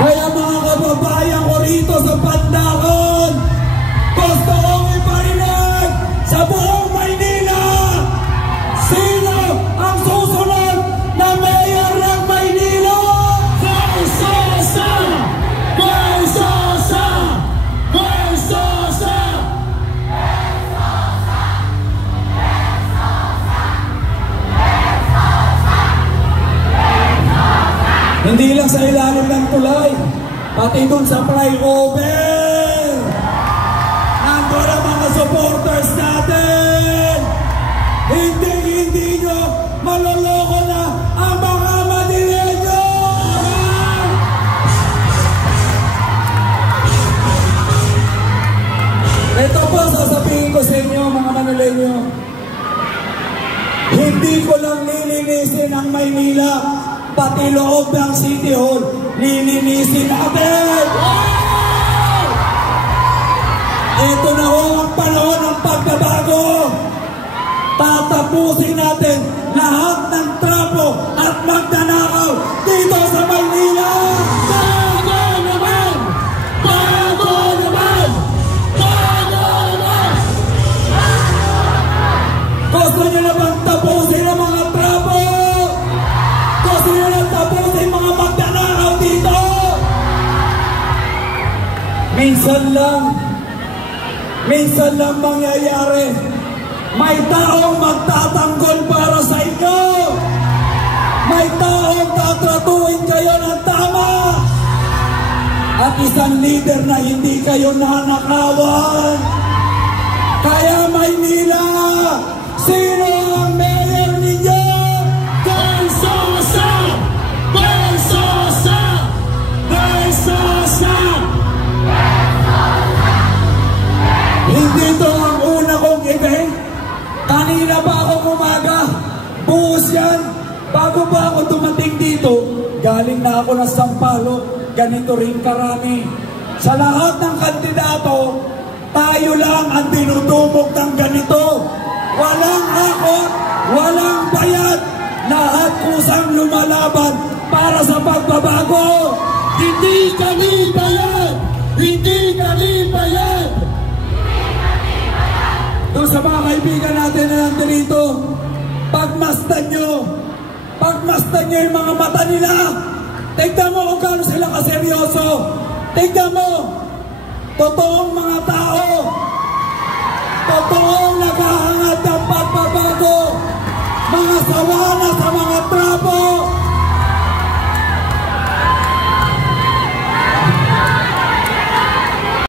Kaya mga kababayan ko rito sa Pandakan, gusto kong iparinig sa buong Maynila, sino ang susunod na mayor ng Maynila? Versosa! Versosa! Versosa! Hindi lang sa ilalim ng tulay, pati dun sa flyover. Nandun ang mga supporters natin. Hindi nyo maloloko na ang mga Manileño. Ito po sasabihin ko sa inyo mga Manileño. Hindi ko lang nilinisin ang Maynila, pati loob ng City Hall, lilinisin natin! Ito na ho ang panahon ng pagbabago! Tatapusin natin lahat ng trapo at magnanakaw dito sa Maynila! Bago naman! Bago naman! Bago naman! Gusto nyo na bang tapusin ang mga trapo? Gusto nyo na tapusin mga magnanakaw dito? Minsan lang mangyayari. May taong magtatanggol para sa inyo. May taong tatratuhin kayo ng tama. At isang leader na hindi kayo nanakawan. Kaya Maynila, sino ang mayor ninyo? Versosa! Versosa! Versosa! Hindi ito ang una kong event. Kanina pa akong umaga. Buhos yan. Bago pa ako dumating dito, galing na ako ng Sampaloc. Ganito rin karami. Sa lahat ng kandidato, tayo lang ang dinudumog ng ganito. Walang akot, walang bayad. Lahat kusang lumalaban para sa pagbabago. Hindi kami bayad! Hindi kami bayad! Doon sa mga kaibigan natin na nandito, pagmasdan nyo yung mga mata nila. Tignan mo kung gaano sila kaseryoso. Tignan mo, totoong mga tao, totoong naghahangad ng pagbabago, mga sawa na sa mga trapo.